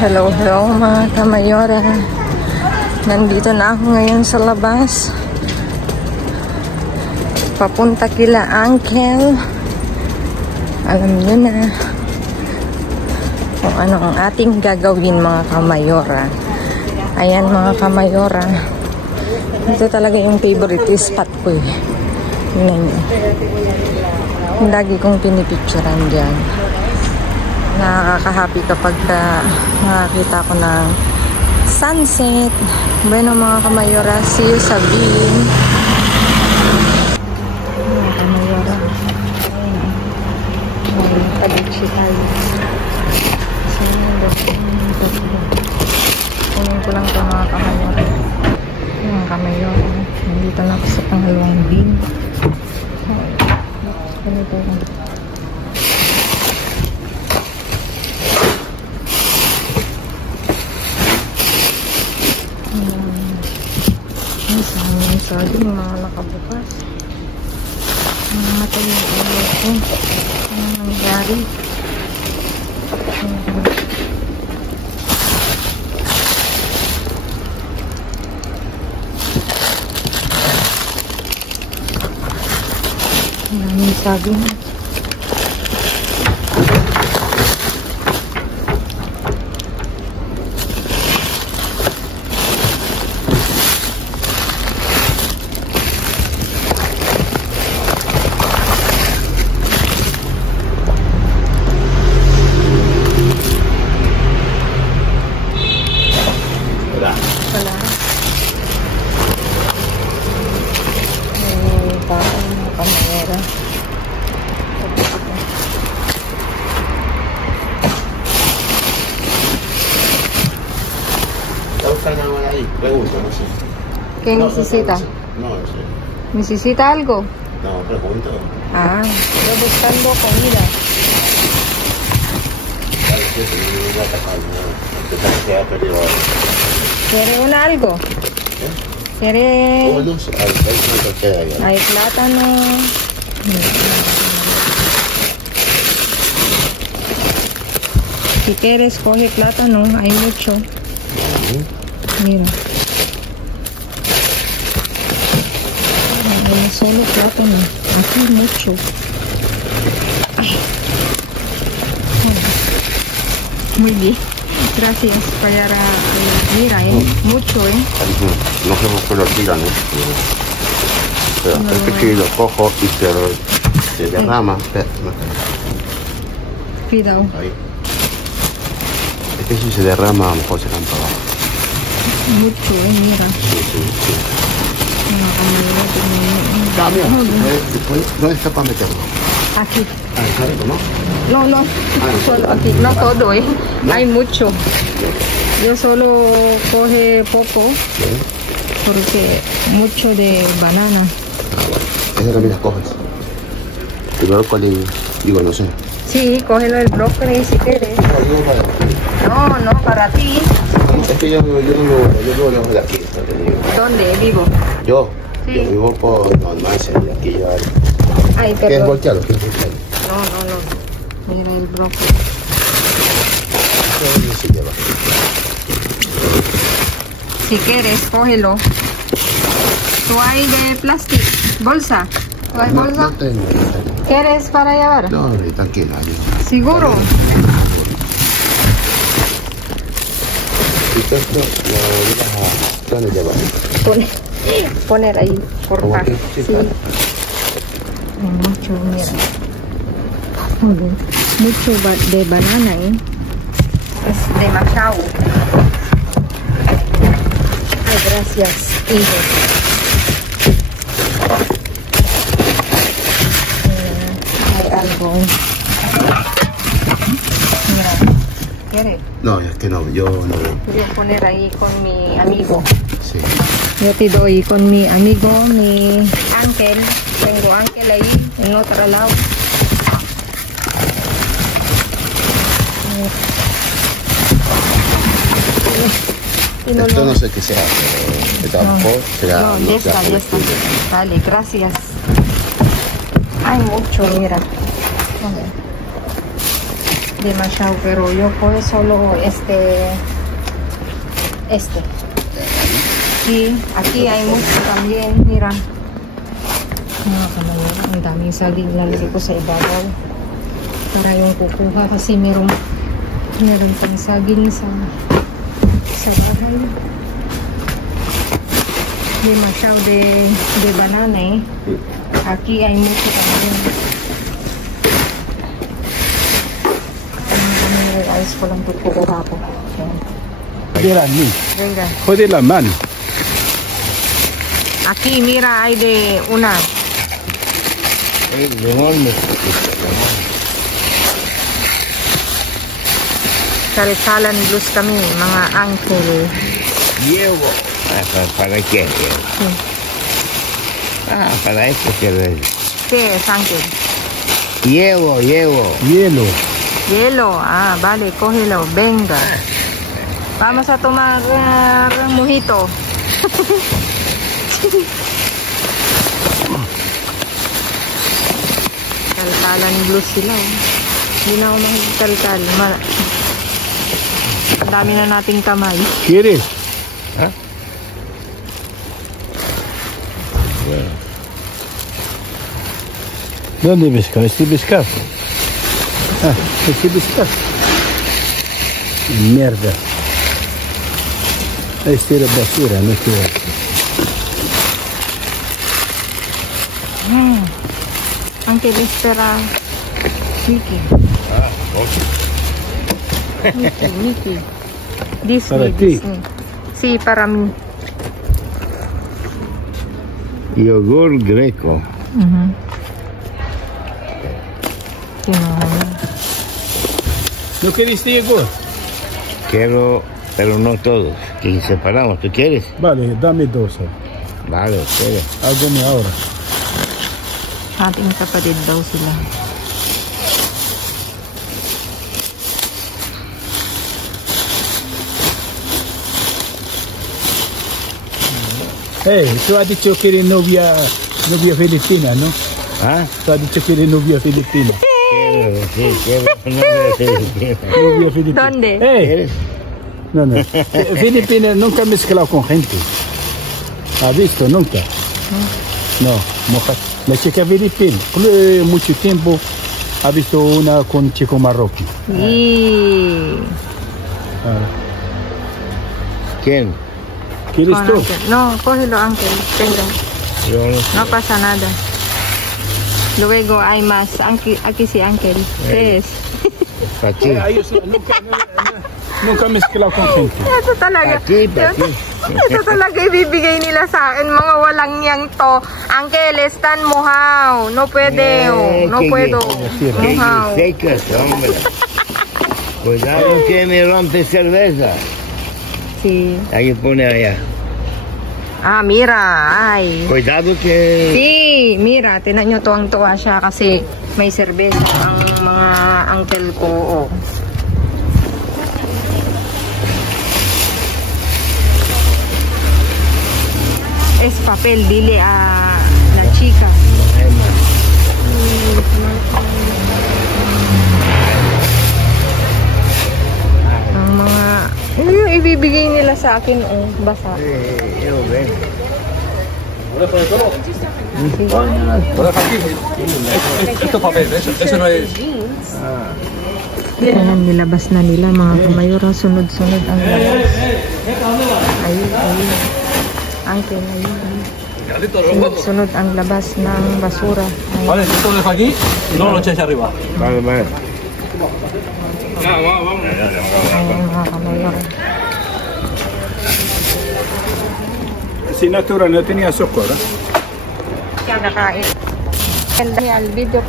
Hello, hello mga kamayora. Nandito na ako ngayon sa labas. Papunta kila Uncle. Alam nyo na kung ano ang ating gagawin mga kamayora. Ayan mga kamayora. Ito talaga yung favorite spot ko eh. Yun nyo. Lagi kong pinipicturan dyan. Nakaka-happy kapag nakakita ko ng sunset. Bueno mga kamayora, see you sa beam. Mga kamayora. Kaduchi tayo. Kunin ko lang ito mga kamayora. Mga kamayora. Nandito na ako sa pangalawang beam. Ganito lang. So, di mga nakabukas. Mamatay yung ulo ko. Ano nangyari? Maraming sabi na. ¿Qué necesita? No sé. ¿Necesita algo? No, pregunto. Ah, estoy buscando comida. ¿Quiere un algo? ¿Quiere? Hay plátano. Si quieres, coge plátano. Hay mucho. Mira. Solo plátano. Aquí mucho. Ay. Muy bien. Gracias. Para mira, mucho, No sé por qué lo tiran, Pero no. Es que si lo cojo y se derrama. Cuidado. Ahí. Es que si se derrama, a lo mejor se van para abajo. Mucho, mira. Sí. ¿Dónde está para meterlo? Aquí. ¿No? No. Solo aquí. No todo, ¿No? Hay mucho. Yo solo coge poco. Porque mucho de banana. Esa también las coges. El brócoli, digo, no sé. Sí, cógelo el brócoli si quieres. No, para ti. Es que yo vivo lejos de aquí. ¿Dónde vivo? Yo. Sí. Yo vivo por Normanse, y aquí yo hay. Ay, perdón. ¿Quieres voltearlo? No. Mira el brócoli. Si quieres, cógelo. ¿Tú hay de plástico? ¿Bolsa? ¿Tú hay bolsa? No tengo. ¿Quieres para llevar? No, tranquila. ¿Seguro? Y esto lo llevas a... ¿Dónde llevas? Poner ahí, por favor. Sí. Mucho, mira. Mucho de banana, Es demasiado. Ay, gracias, hijos. Hay algo. Mira, ¿quieres? No, es que no, yo no. Voy a poner ahí con mi amigo. Sí. Yo te doy con mi amigo, mi Ángel. Tengo Ángel ahí, en otro lado. Esto no sé qué sea, pero tampoco será. No, ya está. Vale, gracias. Hay mucho, mira. demasiado, pero yo por solo este. Sí, aquí hay mucho también, mira. Mga kamayora, ang daming saging lalagay ko sa ibabaw. Para yung kukuha kasi meron pang saging sa bahay. Demasiado de banana eh. Aquí hay mucho también. Ayos ko lang kukuha ko. Mira, ni. Venga. Jode la mano. Aquí, mira, hay de una. Salsalan blues kami, mga uncle. Llevo. ¿Para qué? Sí. Para esto quiero. ¿Qué es uncle? Llevo. Hielo. Hielo. Ah, vale, cógelo. Venga. Vamos a tomar mojito. Kalkalan blues sila. Hindi na ako makikal-kal. Dami na nating kamay. ¿Quieres? ¿Ah? ¿Dónde pescado? ¿Este pescado? Ah, este pescado. Mierda. Este era basura, no queda. Uncle, espera. Mickey. Mickey. Disney, Para ti. Disney. Sí, para mí. Yogur greco. ¿No queriste yogur? Quiero, pero no todos. Que separamos. ¿Tú quieres? Vale, dame dos. Vale, quiero. Hágame ahora. Ating kapatid daw sila. Hey, tú has dicho que eres novia filipina, ¿no? ¿Ah? Tú has dicho que eres novia filipina. Quiero. Novia filipina. ¿Dónde? Hey. No. Filipinas nunca mezclado con gente. ¿Has visto? Nunca. No, la chica filipina, mucho tiempo ha visto una con chico marroquí. Sí. ¿Quién? ¿Quieres Con tú? Uncle. No, cógelo, Uncle. Venga. Yo no sé. No pasa nada. Luego hay más. Aquí sí, Uncle. Tres. Para ti. Ellos nunca mezclado con gente. Ito talaga. Para ti. Ito talaga ibibigay nila sa akin. Mga walang niyang to. Uncle, están mojado. No puede. No puedo. Mojado. Secas, hombre. Cuidado que me rompe cerveza. Sí. Hay que poner allá. Ah, mira. Ay. Cuidado que... Sí, mira. Tinan nyo tuwang-tuwa siya kasi may serbesa ang mga uncle ko. Oh. Es papel, dile a la chica. Ang mga... Ano yung ibibigay nila sa akin? Oh, basa. Yo ven. Esto es papel, eso no es... Ayan, nilabas na nila mga kamayora. Sunod-sunod ang labas. Ayun. Uncle, ayun. Sunod ang labas ng basura. Ayun. Vale, esto lo dejo aquí y luego lo echáis arriba. Vale. Ayun mga kamayora. Sin natural, no tenía azúcar. Nakain. Al video.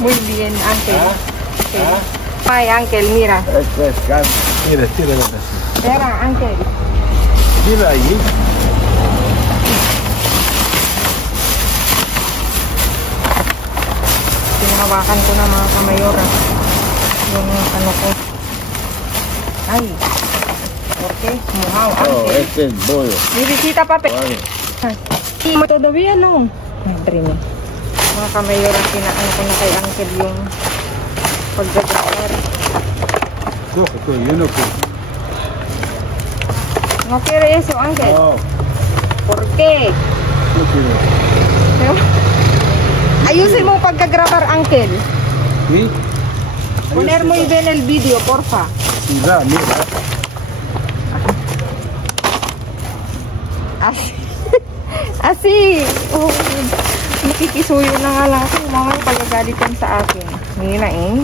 Muy bien, Uncle. Ay, Uncle, mira. Esto es carne. Mira, tira la casa. Espera, Uncle. Tira ahí. Tinawakan ko na mga kamayora. Yung ano ko. Ay. Okay, muhaw, Oh, Uncle. este es bollo. May bisita pa, pe. Vale. Todavía no. Madre mía. Mga kamayora, pinaan ko na kay Uncle yung paggagamar. Coge tú, yo no quiero. No quiere eso, Ángel. No, ¿Por qué? no quiero. Ayusin mo pagkagrabar, Ángel. ¿Sí? Poner muy bien el video, porfa. Mira, mira. Así. Así. Oh, nakikisuyo na nga lang ako. Mga pagkagalitan sa akin. Hindi na eh.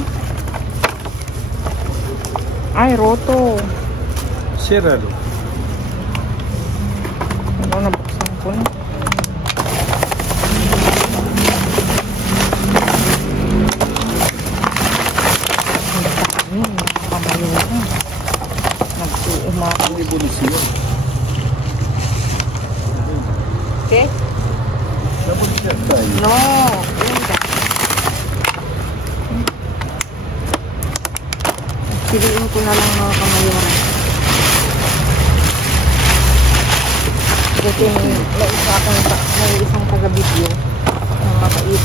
Ay, roto. Ciérralo. Ano, nabuksan ko na. Muy policía. ¿Qué? La policía está ahí. No, venga. Piliin ko na lang mga kamayoran. Kasi may isang taga-video na mapait.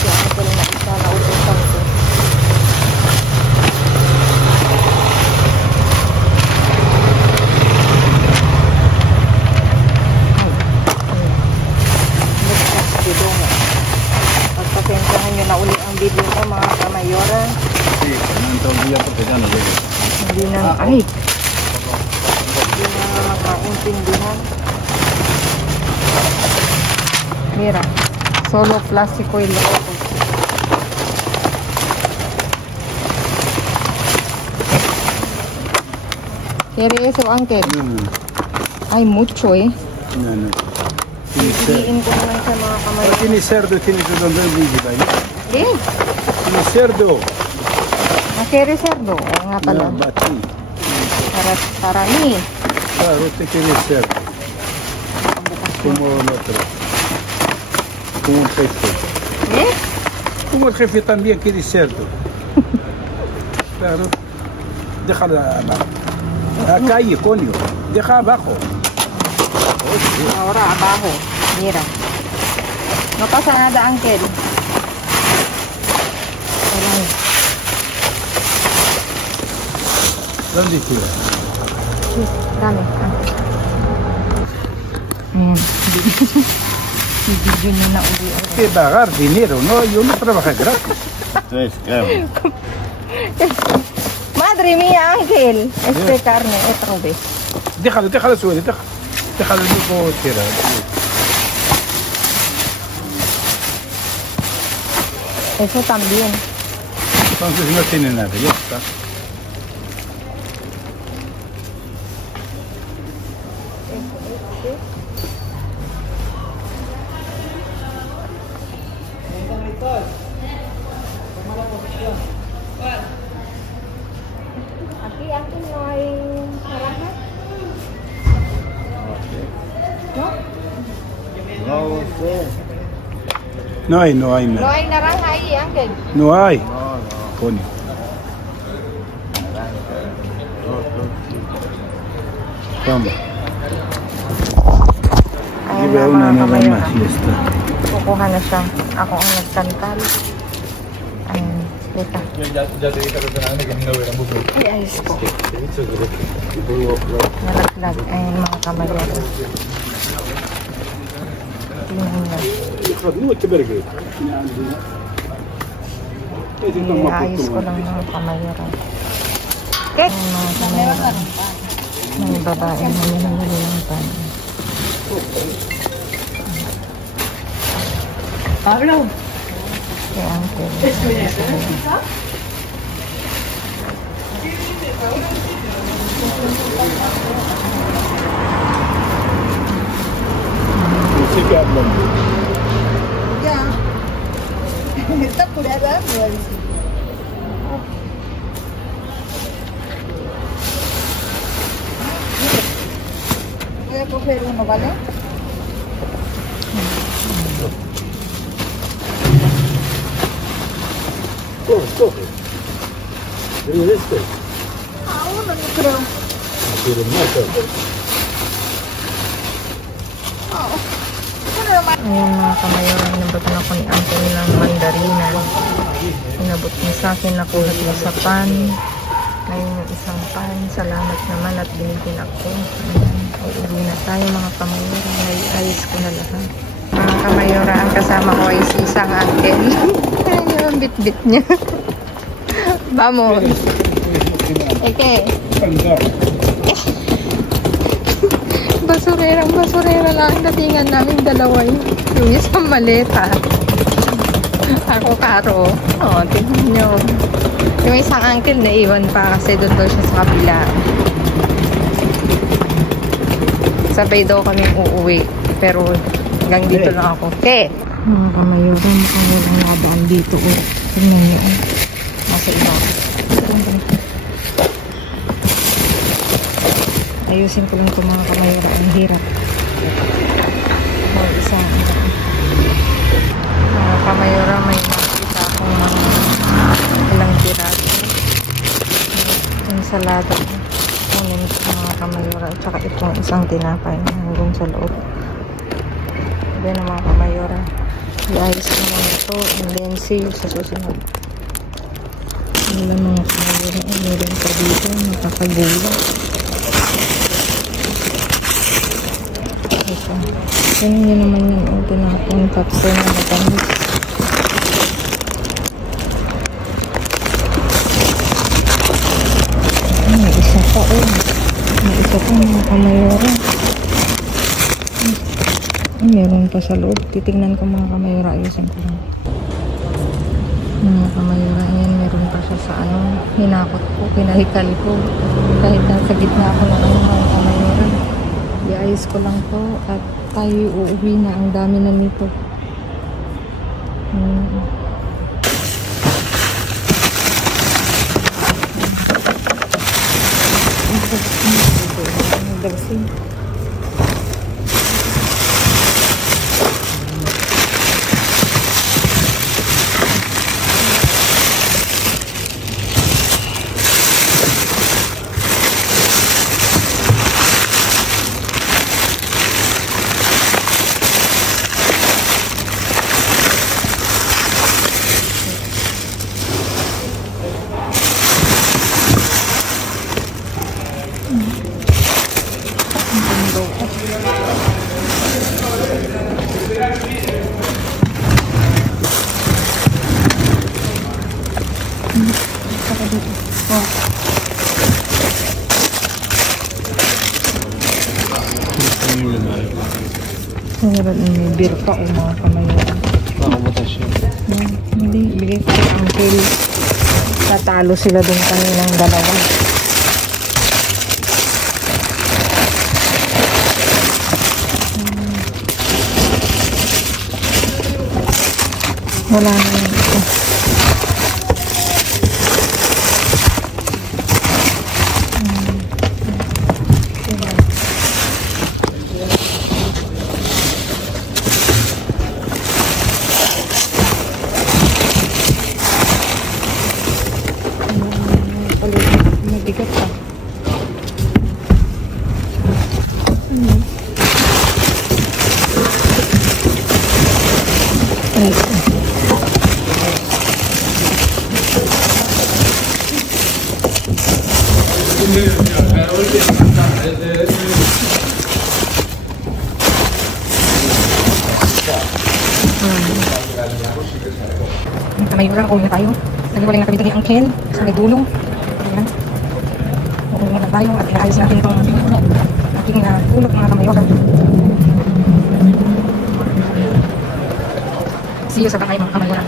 Kaya ano ko lang na isa na utusan ko. Pagpasensyahan nyo na uli ang video ko mga kamayoran. Sí, no entendía porque ya no llegué. Hindi na, ay! Hindi na makaintindihan. Mira, solo plástico y loco. ¿Quiere eso, Ángel? No. Hay mucho, eh. No. Tiene cerdo. Piliin ko naman sa mga kamayoran. Tiene cerdo, tiene que donde vive ahí. Eh, Tiene cerdo. ¿quiere cerdo? Oo nga pala. No, batí. Para mí. Claro, usted quiere cerdo. Como el otro. Como un jefe. Eh? Como el jefe también quiere cerdo. Claro. Déjala a la calle, coño. Deja abajo. Ahora abajo. Mira. No pasa nada, Ángel. Ayan. ¿Dónde tira? Sí, dame. Ayan. Bibigyan niyo na uli. Hay que pagar dinero, ¿no? Yo no trabajo gratis. Entonces, claro. Madre mía, Ángel. Carne, otra vez. Déjalo suave, déjalo luego tirar. Eso también. Entonces no tiene nada, ya está. Aquí no hay naranja. ¿No? No hay No nada. hay naranja ahí, Ángel. No hay. Coño. Toma. Ayan Lleva na una mga nada kamayoran. más y está. Kukuha na siya. Ako ang nagkantal. Ayan, teka. Ya te dije personalmente que no era mucho. Ay, ayos ko. Nalaglag. Ayan mga kamayoran. Tingnan nyo. Iayos ko lang mga kamayoran. Ayan mga kamayoran. May babae na nangyayari ng panin. Pablo. Si Ángel. Sigue hablando. Ya. Está apurada. Voy a coger uno, ¿vale? Coge. ¿Pero este? Ah, uno yo creo. Pero más. Bueno, Ayan mga kamayora, inabutan ako ni Uncle ng mandarina. Inabot niya sa akin, nakuha niya sa pan. Ngayon yung isang pan. Salamat naman at binigyan ako. Ayan, uuwi na tayo mga kamayora. Ayos ko na lahat. Mga kamayora, ang kasama ko ay si isang Uncle. Ayan yung bit-bit niya. Vamos. Okay. Basurera lang ang datingan namin dalawa yung isang maleta. Ako karo. Oh, tingnan nyo. Yung isang uncle na iwan pa kasi doon daw siya sa kabila. Sabay daw kami uuwi. Pero hanggang dito lang ako. Okay. Mga kamayura, mukhang walang nadaan dito. Tingnan nyo. Nasa iba. Ayusin ko lang ito mga kamayura. Ang hirap. Isang mga kamayura, may makita akong mga ilang piraso. Ensalada. Kunin ito mga kamayura. At saka itong isang tinapay hanggang sa loob. Then mga kamayura, i-ayos ko muna ito and then see you sa susunod. Wala mga kamayura. Meron pa dito. Nakakagula. Ganun yun naman yun. O, tinapong kapsel na matamis. May isa pa o. May isa pa mga kamayora. Meron pa sa loob. Titignan ko mga kamayora. Ayusin ko lang. Mga kamayora. Ayan, meron pa siya sa ano. Hinakot ko. Pinahikal ko. Kahit nasa gitna ako ng mga kamayora. I-ayos ko lang to at tayo uuwi na. Ang dami na nito. May beer pa o mga kamayora. Hindi, bigay ko kay Uncle. Tatalo sila dun kanilang dalawa. Wala na yun ito. Mabigat pa. Kamayura, uwi na tayo. Nagwalay na kami ito ni Uncle sa may dulong. Ayan. Uwi na tayo at inaayos natin itong aking ulog mga kamayura. See you sa bakay mga kamayura.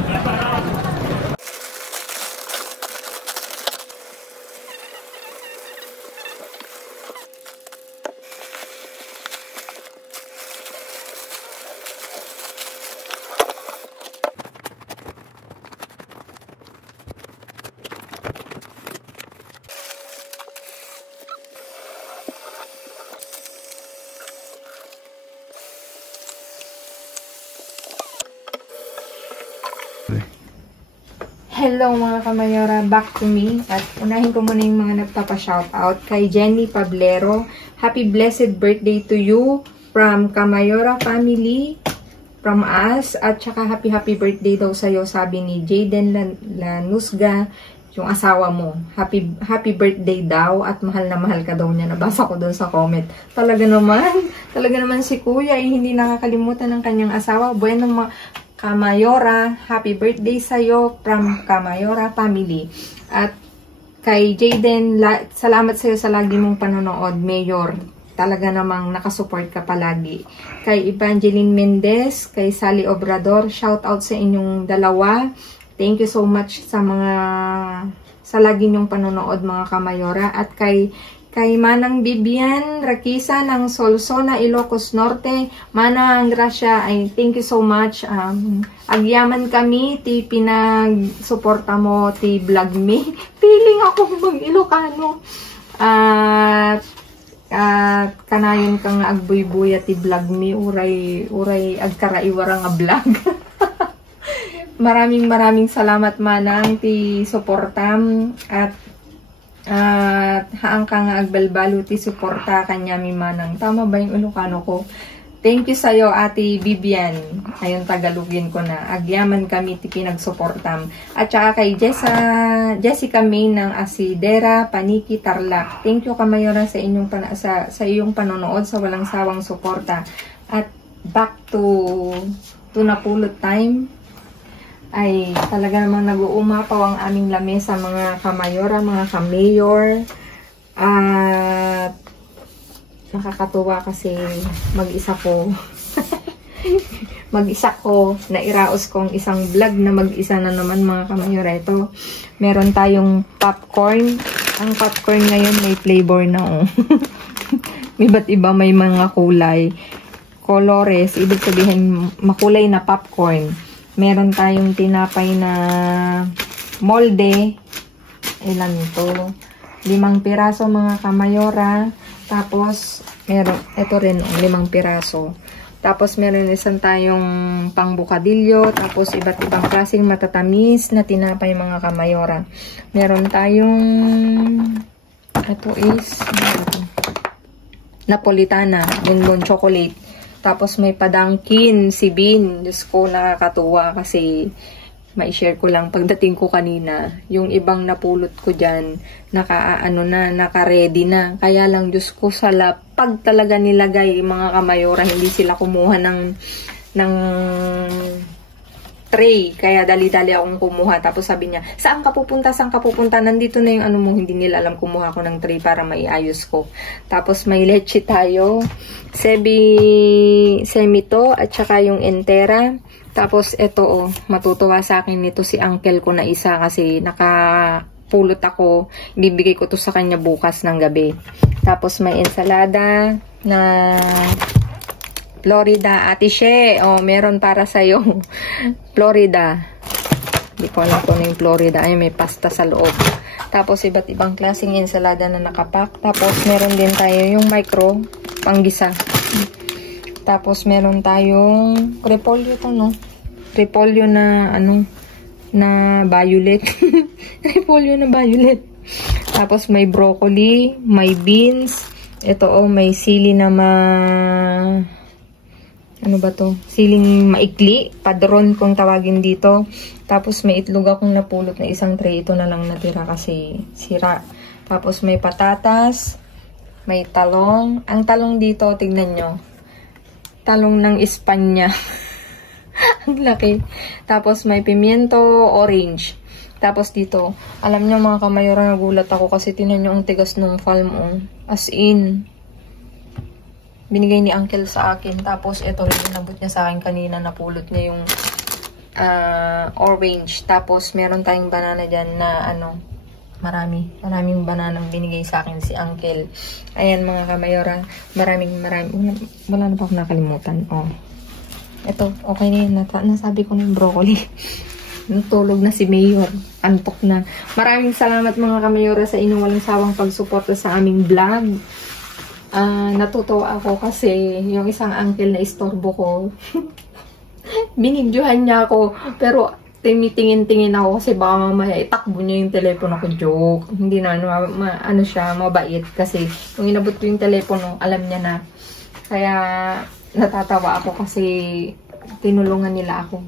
Hello mga kamayora, back to me. At unahin ko muna yung mga nagpapa-shoutout kay Jenny Pablero. Happy blessed birthday to you from Kamayora family. from us. At saka happy birthday daw sa'yo, sabi ni Jaden Lanusga, yung asawa mo. Happy birthday daw at mahal na mahal ka daw niya. Nabasa ko doon sa comment. Talaga naman si Kuya ay hindi nakakalimutan ng kanyang asawa. Bueno Kamayora, happy birthday sa'yo from Kamayora family. At kay Jaden, salamat sa'yo sa lagi mong panonood, Mayor. Talaga namang nakasupport ka palagi. Kay Evangeline Mendez, kay Sally Obrador, shout out sa inyong dalawa. Thank you so much sa lagi niyong panonood mga Kamayora. At kay Manang Bibian Rakisa ng Solsona, Ilocos Norte, Manang Gracia, ay thank you so much. Agyaman kami, ti pinag-suporta mo, ti vlog me. Feeling ako mag-Ilocano. At kanayon kang agbuy-buya ti vlog me, uray agkaraiwara nga vlog. Maraming salamat Manang ti suportam at haang ka nga agbalbalo ti suporta kanya mi Manang. Tama ba yung Ilocano ko? Thank you sa'yo Ate Vivian. Ayun, Tagalogin ko na. Agyaman kami ti pinagsuportam. At saka kay Jessica May ng Asidera, Paniki, Tarlac. Thank you Kamayora sa iyong panonood, sa walang sawang suporta. At back to napulot time. Ay talaga namang nag-uumapaw ang aming lamesa mga Kamayora, mga Kamayor. At nakakatuwa kasi mag-isa ko nairaos kong isang vlog na mag-isa na naman mga Kamayora. Ito, meron tayong popcorn. Ang popcorn ngayon may flavor na iba't iba, may mga kulay, colores, ibig sabihin makulay na popcorn. Meron tayong tinapay na molde. Ilan to? 5 piraso mga Kamayora. Tapos, ito rin, 5 piraso. Tapos, meron isang tayong pangbukadilyo. Tapos, iba't ibang klaseng matatamis na tinapay mga Kamayora. Meron tayong, ito is, Napolitana, bonbon chocolate. Tapos may padangkin si Bean. Diyos ko, nakakatuwa kasi ma-share ko lang pagdating ko kanina. Yung ibang napulot ko dyan, naka-ready na. Kaya lang, Diyos ko, sa lapag talaga nilagay mga Kamayora. Hindi sila kumuha ng tray. Kaya dali-dali akong kumuha. Tapos sabi niya, saan ka pupunta? Saan ka pupunta? Nandito na yung ano mo. Hindi nila alam, kumuha ko ng tray para maiayos ko. Tapos may leche tayo. Semito at saka yung entera. Tapos ito matutuwa sa akin nito si uncle ko na isa kasi nakapulot ako. Bibigay ko to sa kanya bukas ng gabi. Tapos may ensalada na Florida. Ate She, meron para sa'yo. Florida. Hindi ko alam kung yung Florida. Ay, may pasta sa loob. Tapos iba't ibang klaseng ensalada na nakapak. Tapos meron din tayo yung micro panggisa. Tapos meron tayong repolyo to, no? Repolyo na na violet. Repolyo na violet. Tapos may broccoli, may beans. Ito may sili na ano ba to? Siling maikli, padron kung tawagin dito. Tapos may itlog akong napulot na isang tray. Ito na lang natira kasi sira. Tapos may patatas, may talong. Ang talong dito, tignan nyo. Talong ng Espanya. Ang laki. Tapos may pimiento, orange. Tapos dito, alam nyo mga Kamayora, nagulat ako kasi tinan nyo ang tigas ng palm. As in, binigay ni uncle sa akin. Tapos ito rin, nabot niya sa akin kanina, napulot niya yung orange. Tapos meron tayong banana dyan na maraming bananang binigay sa akin si uncle. Ayan mga Kamayora, maraming wala na pa akong nakalimutan. Ito, okay na yun. Nasabi ko na yung broccoli. Natulog na si Mayor. Antok na. Maraming salamat mga Kamayora sa inyong walang sawang pagsuporta sa aming vlog. Natutuwa ako kasi yung isang uncle na istorbo ko. Binidyohan niya ako. Pero tinitingin-tingin ako kasi baka mamaya itakbo niya yung telepono ko. Joke. Hindi na siya, mabait. Kasi nung inabot ko yung telepono, alam niya na. Kaya natatawa ako kasi tinulungan nila ako.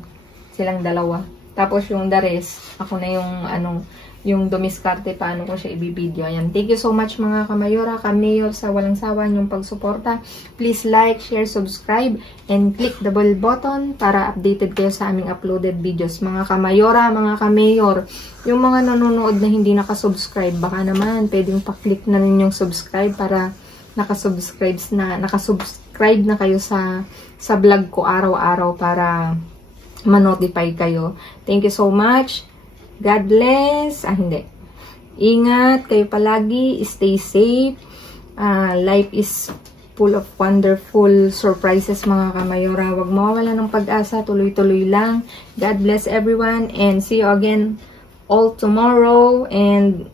Silang dalawa. Tapos yung the rest, ako na yung yung dumiskarte paano ko siya ibibideo. Ayan. Thank you so much mga kamayora, kamayor sa walang sawa yung pagsuporta. Please like, share, subscribe, and click the bell button para updated kayo sa aming uploaded videos. Mga kamayora, mga kamayor, yung mga nanonood na hindi nakasubscribe, baka naman pwedeng pa-click na rin yung subscribe para nakasubscribe na kayo sa vlog ko araw-araw para ma-notify kayo. Thank you so much. God bless. Hindi. Ingat kayo palagi. Stay safe. Life is full of wonderful surprises mga kamayora. Huwag mawawala ng pag-asa. Tuloy-tuloy lang. God bless everyone. And see you again all tomorrow. And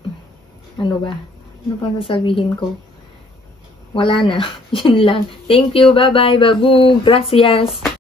ano ba? Ano pa sasabihin ko? Wala na. Yun lang. Thank you. Bye-bye. Babu. Gracias.